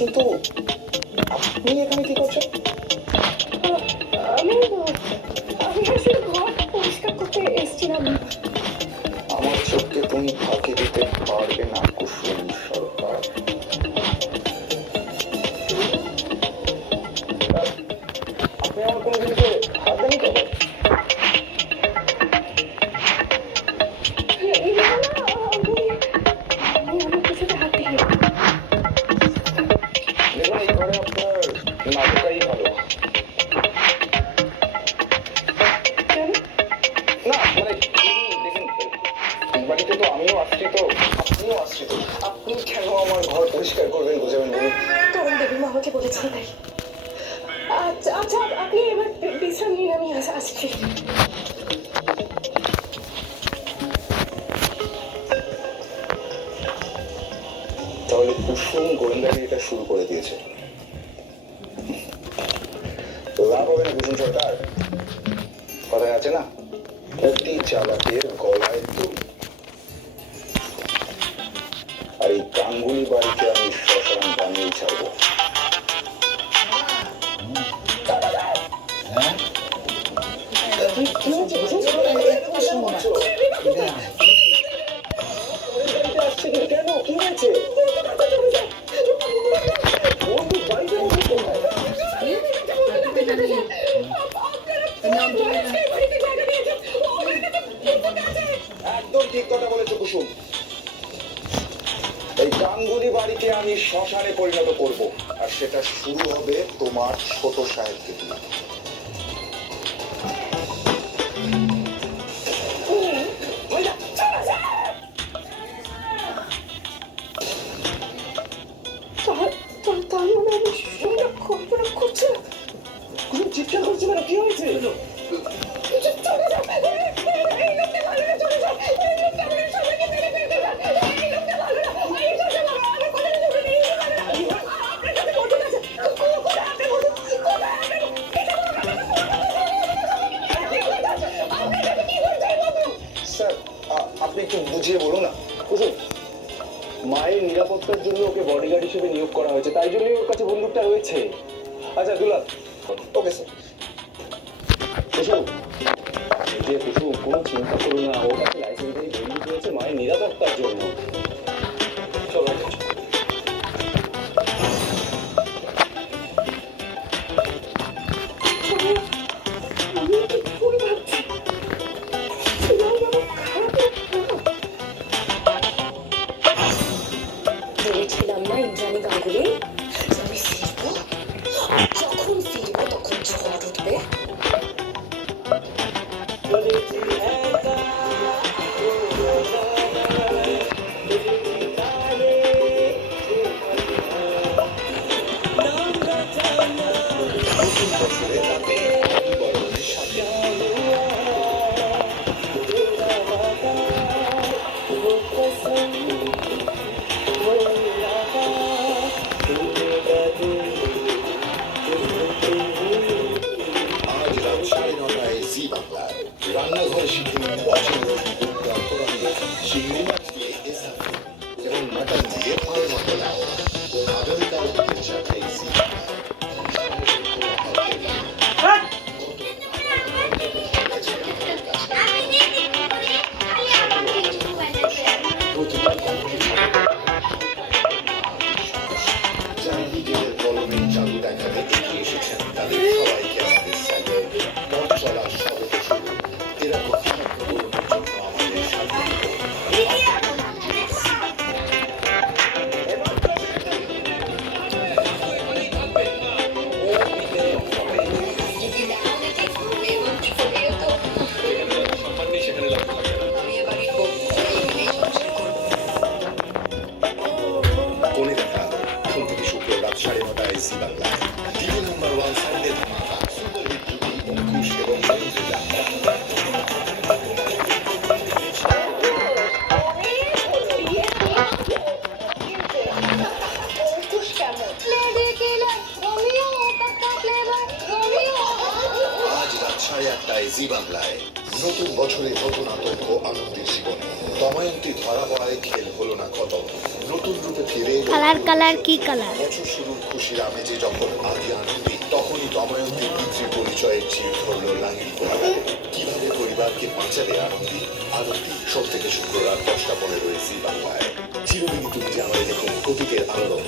কিন্তু আপনি এখানে কি করছেন? আমি আমি আসলে ঘর পরিষ্কার করতে এসেছিলাম। আমার চোখকে তুমি ফাঁকি দিতে পারবে না কুসুম সরকার। আপনি আমার কোনো জিনিসে হাত দেননি তো? আমি কিছুতে হাত দিই। দেখুন, এই ঘরে আপনার নাটকটাই ভালো। কেন? না মানে দেখুন, এই বাড়িতে তো আমিও আশ্রিত, আপনিও আশ্রিত। আপনি কেন আমার ঘর পরিষ্কার করবেন বুঝাবেন বলুন? তরুণ দেবী মা আমাকে বলেছেন তাই। আচ্ছা আচ্ছা, আপনি এবার বিশ্রাম নিন, আমি আসছি। তাহলে কুসুম গোয়েন্দাগিরি এটা শুরু করে দিয়েছে। লাভ হবে না কুসুম সরকার। কথায় আছে না, অতি চালাকের গলায় দড়ি। আর এই গাঙ্গুলি বাড়িকে আমি শ্মশান বানিয়েই ছাড়বো। কেন কি হয়েছে? একদম ঠিক কথা বলেছো কুসুম। এই গাঙ্গুলি বাড়িকে আমি শ্মশানে পরিণত করব, আর সেটা শুরু হবে তোমার ছোট সাহেবকে দিয়ে। তার মানে আমি শুনে কল্পনা করছি না। কুসুম চিৎকার করছে কেন? কি হয়েছে? স্যার, আপনি একটু বুঝিয়ে বলুন না। কুসুম, মায়ের নিরাপত্তার জন্য ওকে বডিগার্ড হিসেবে নিয়োগ করা হয়েছে, তাই জন্যই ওর কাছে বন্দুকটা রয়েছে। আচ্ছা দুলাল, ওকে স্যার। কুসুম, যে কুসুম কোনো চিন্তা করো না, ওর কাছে লাইসেন্সারি বন্দুক রয়েছে মায়ের নিরাপত্তার জন্য। চলো আমি কি ভুল ভাবছি? বলেছিলাম না ইন্দ্রাণী গাঙ্গুলি, আমি ফিরবো, যখন ফিরবো তখন ঝড় উঠবে। আজ রাত 9:30টায় জি বাংলায় রান্নাঘর শিখে অচেনা চিংড়ি মাছ দিয়ে এসাফি এবং মাটন দিয়ে পাল মশলা। আগামীকাল বিকেল 4টায় জি যারা নিজেদের কলমের জাদু দেখাতে এগিয়ে এসেছেন তাদের সবাইকে আমাদের স্যালুট। পথ চলা সবেতে শুরু। এরা কখনো পূরণের জন্য আমাদের সাথে কোনে দেখা সোম থেকে শুক্র রাত 9:30টায় জি বাংলায়। টিভি নাম্বার 1 সানডে ধামাকা সুপারহিট জুটি অঙ্কুশ এবং মঞ্জুলা। আজ রাত 8:30টায় জি বাংলায়। নতুন বছরে নতুন আতঙ্ক আনন্দের জীবনে দময়ন্তী ধরা পড়ায় খেল হলো না কত। নতুন রূপে ফিরে এলো কালার কালার কি কালার? বছর শুরুর খুশির আমেজে যখন আদি আনন্দী, তখনই দময়ন্তীর পিতৃ পরিচয়ের চির ধরল লাহিড়ী কারাগারে। কিভাবে পরিবারকে বাঁচাবে আনন্দী? আনন্দী সোম থেকে শুক্র রাত 10টা 15 জি বাংলায়। চিরদিনই তুমি যে আমাদের দেখুন অতীতের আলো।